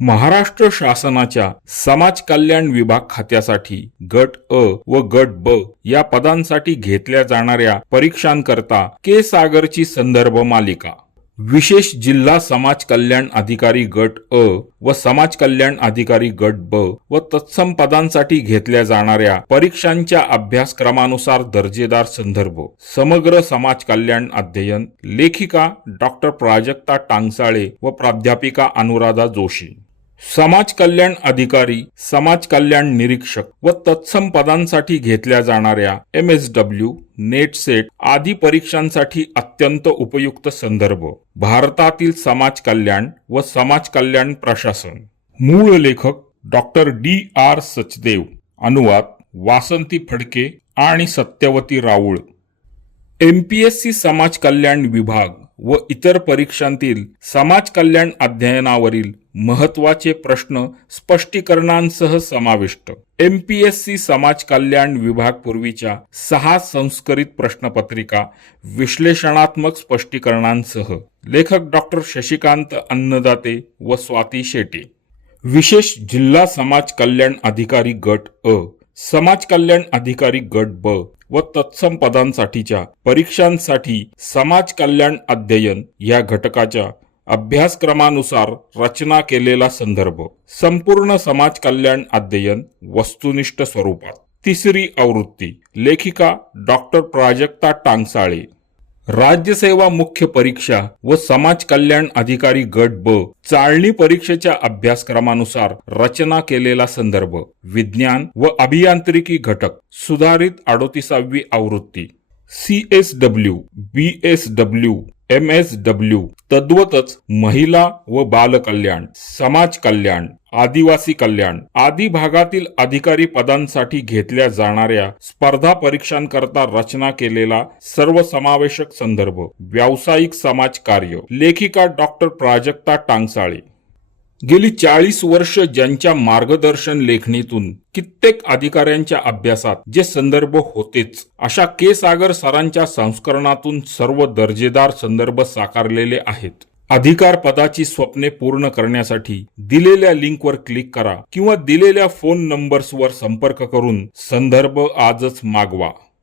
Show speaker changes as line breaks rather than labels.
महाराष्ट्र शासनाच्या समाज कल्याण विभाग खात्यासाठी गट अ व गट ब या पदांसाठी घेतल्या जाणाऱ्या परीक्षांकरता के सागरची संदर्भ मालिका. विशेष जिल्हा समाज कल्याण अधिकारी गट अ व समाज कल्याण अधिकारी गट ब व तत्सम पदांसाठी घेतल्या जाणाऱ्या परीक्षांच्या अभ्यासक्रमानुसार दर्जेदार संदर्भ. समग्र समाज कल्याण अध्ययन लेखिका डॉक्टर प्राजक्ता टांगसाळे व प्राध्यापिका अनुराधा जोशी. समाज कल्याण अधिकारी समाज कल्याण निरीक्षक व तत्सम पदांसाठी घेतल्या जाणाऱ्या M S W NET SET आदी परीक्षांसाठी अत्यंत उपयुक्त संदर्भ. भारतातील समाज कल्याण व समाज कल्याण प्रशासन. मूळ लेखक डॉक्टर डी आर सचदेव अनुवाद वासंती फडके आणि सत्यवती राऊळ. एमपीएससी समाज कल्याण विभाग व इतर परीक्षांतील समाज कल्याण अध्ययनावरील महत्त्वाचे प्रश्न स्पष्टीकरणांसह समाविष्ट. एमपीएससी समाज कल्याण विभाग पूर्वीच्या सहा संस्करित प्रश्नपत्रिका विश्लेषणात्मक स्पष्टीकरणांसह. लेखक डॉक्टर शशिकांत अन्नदाते व स्वाती शेटे. विशेष जिल्हा समाज कल्याण अधिकारी गट अ. समाज कल्याण अधिकारी गट ब व तत्सम पदांसाठीच्या परीक्षांसाठी समाज कल्याण अध्ययन या घटकाच्या अभ्यासक्रमानुसार रचना केलेला संदर्भ. संपूर्ण समाज कल्याण अध्ययन वस्तुनिष्ठ स्वरूपात. तिसरी आवृत्ती. लेखिका डॉक्टर प्राजक्ता टांगसाळे. राज्यसेवा मुख्य परीक्षा व समाज कल्याण अधिकारी गट ब. चाळणी परीक्षेच्या अभ्यासक्रमानुसार रचना केलेला संदर्भ विज्ञान व अभियांत्रिकी घटक सुधारित अडोतीसावी आवृत्ती. C S W B S W M S W. तद्वतच महिला व बाल कल्याण समाज कल्याण आदिवासी कल्याण आदी भागातील अधिकारी पदांसाठी घेतल्या जाणाऱ्या स्पर्धा परीक्षांकरता रचना केलेला सर्वसमावेशक संदर्भ व्यावसायिक समाज कार्य. लेखिका डॉक्टर प्राजक्ता टांगसाळे. गेली चाळीस वर्ष ज्यांच्या मार्गदर्शन लेखणीतून कित्येक अधिकाऱ्यांच्या अभ्यासात जे संदर्भ होतेच अशा के सागर सरांच्या संस्करणातून सर्व दर्जेदार संदर्भ साकारलेले आहेत. अधिकार पदाची स्वप्ने पूर्ण करण्यासाठी दिलेल्या लिंकवर क्लिक करा किंवा दिलेल्या फोन नंबर्सवर संपर्क करून संदर्भ आजच मागवा.